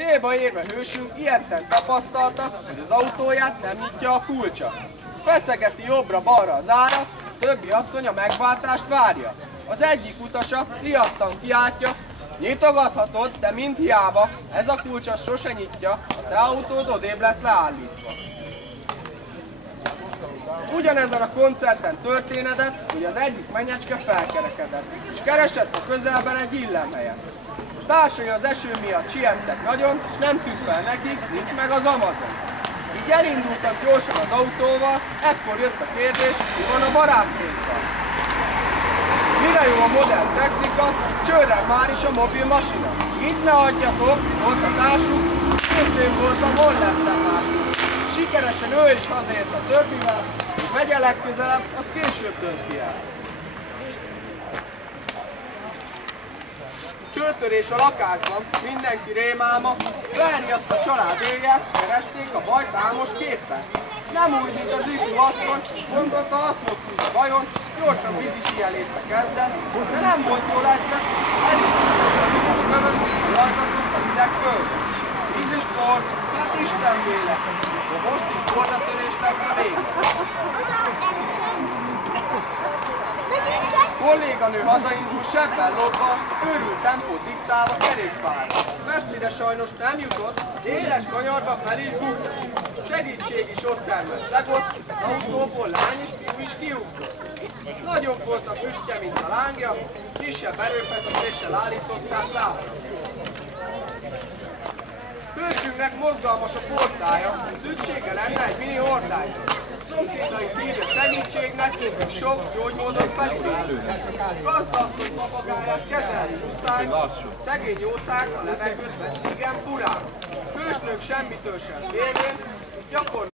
Célba érve hősünk ijedten tapasztalta, hogy az autóját nem nyitja a kulcsa. Feszegeti jobbra-balra az árat, a többi asszony a megváltást várja. Az egyik utasa riadtan kiáltja, nyitogathatod, de mind hiába, ez a kulcs sose nyitja, a te autód odébb lett leállítva. Ugyanezen a koncerten történedett, hogy az egyik menyecske felkerekedett, és keresett a közelben egy illemhelyet. A társai az eső miatt siettek nagyon, és nem tűnt fel nekik, nincs meg az Amazon. Így elindultak gyorsan az autóval, ekkor jött a kérdés, mi van a barátnékkal. Mire jó a modern technika, csörrel már is a mobil masina. Itt ne adjatok, szólt a társuk, 5 év voltam, hol lettem másuk. Sikeresen ő is hazaért a törpivel, és megye legközelebb, az később dönti el. Csőtörés a lakásban, mindenki rémálma, felriadt a család éjjel, keresték a bajt álmos képpen. Nem úgy, mint az ifjú asszony, gondolta hasznot húz a vajon, gyorsan vízisielésbe kezdett, de nem volt jól egyszer, elindított a vizes kövön, rajtatott a hideg földön. Vízisport, hát Isten véle, de most is bordatörés lett a vége. Kolléganő hazaindul sebben lopva, őrült tempót diktálva kerékpárra. Messzire sajnos nem jutott, az éles kanyarba fel is bukott. Segítség is ott termett legott, az autóból lány és fiú is kiugrott. Nagyobb volt a füstje, mint a lángja, kisebb erőfeszítéssel állították lábra. Hősünknek mozgalmas a portája, szüksége lenne egy mini hordályra. Szomszédai hívja segítségnek, sok gyógymódot felülő. Gazdasszony papagáját kezelni muszáj, szegény jószág a levegőt veszi igen furán. Hősnök semmitől sem félvén, gyakorlatilag